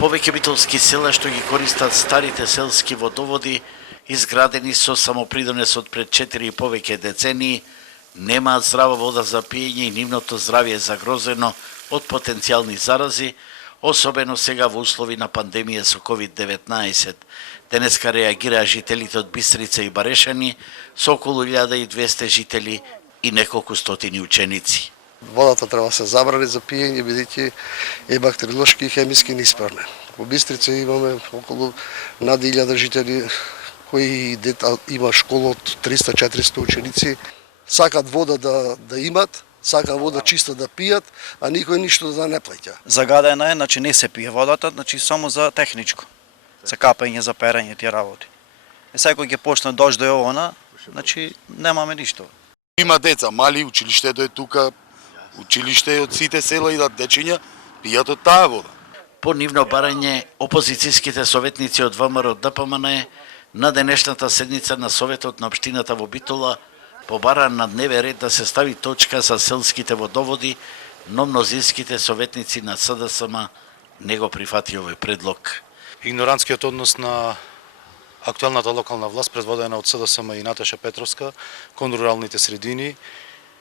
Повеќе битолски села што ги користат старите селски водоводи, изградени со самопридонес од пред 4 и повеќе децении, немаат здрава вода за пиење и нивното здравје е загрозено од потенцијални зарази, особено сега во услови на пандемија со COVID-19. Денеска реагираа жителите од Бистрица и Барешани со околу 1200 жители и неколку стотини ученици. Водата треба да се забрани за пиење, бидејќи е бактериолошки и хемиски неисправна. Во Бистрица имаме околу над 1000 жители кои има школа од 300-400 ученици. Сакат вода да имат, сака вода чиста да пијат, а никој ништо да не плаќа. Загадена е, значи не се пие водата, значи само за техничко. За капање, за перење тие работи. И секој ќе почне дождо и овона, значи немаме ништо. Има деца, мали, училиштето е тука, училиште од сите села идат дечиња, пијат од таа вода. По нивно барање, опозицијските советници од ВМРО ДПМН на денешната седница на Советот на општината во Битола побара на дневен ред да се стави точка за селските водоводи, но мнозинските советници на СДСМ не го прифати овој предлог. Игнорантскиот однос на актуелната локална власт, предводена од СДСМ и Наташа Петровска, кон руралните средини,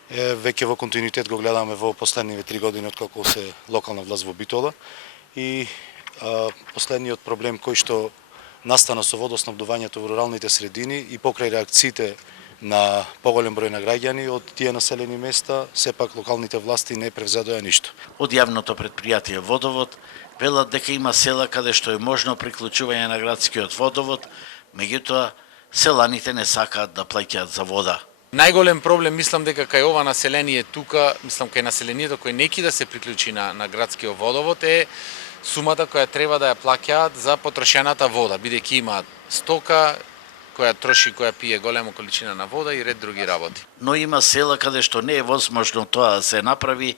веќе во континуитет го гледаме во последниве 3 години откако се локална власт во Битола. И последниот проблем кој што настана со водоснабдувањето во руралните средини и покрај реакциите на поголем број на граѓани од тие населени места, сепак локалните власти не превзедоа ништо. Од јавното предпријатие Водовод велат дека има села каде што е можно приклучување на градскиот водовод, меѓутоа селаните не сакаат да плаќаат за вода. Најголем проблем мислам дека кај ова население тука, мислам кај населението кој неки да се приклучи на градскиот водовод е сумата која треба да ја плаќаат за потрошената вода, бидејќи имаат стока која троши, која пие голема количина на вода и ред други работи. Но има села каде што не е возможно тоа да се направи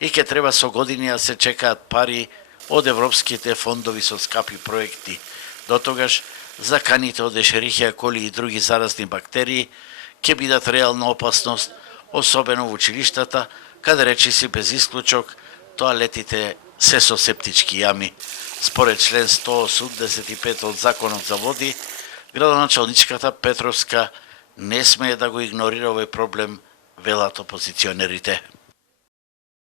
и ќе треба со години да се чекаат пари од европските фондови со скапи проекти. Дотогаш заканите од ешерихија, коли и други заразни бактерии ќе бидат реална опасност, особено во училиштата, каде речиси без исклучок тоалетите се со септички јами. Според член 185 од Законот за води, градоначалничката Петровска не смее да го игнорира овој проблем, велат опозиционерите.